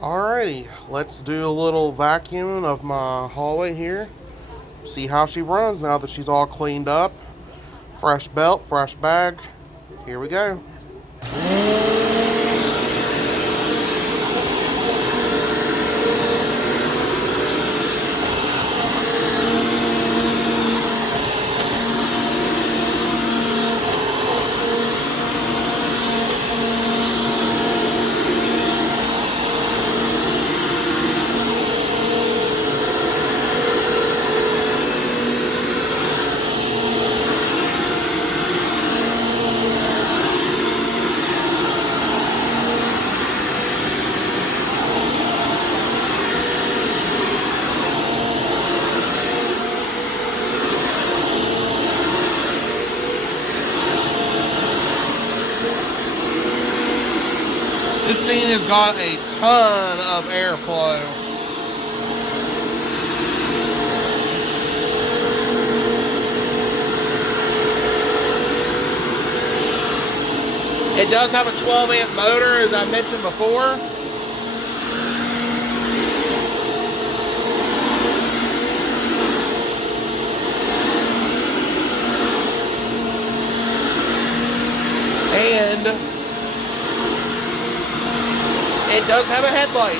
Alrighty, let's do a little vacuuming of my hallway here. See how she runs now that she's all cleaned up. Fresh belt, fresh bag. Here we go. This thing has got a ton of airflow. It does have a 12 amp motor, as I mentioned before. And it does have a headlight.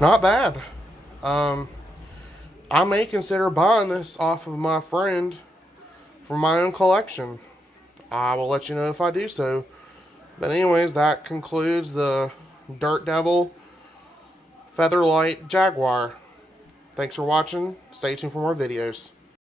Not bad. I may consider buying this off of my friend for my own collection. I will let you know if I do so. But anyways, that concludes the Dirt Devil Featherlight Jaguar. Thanks for watching. Stay tuned for more videos.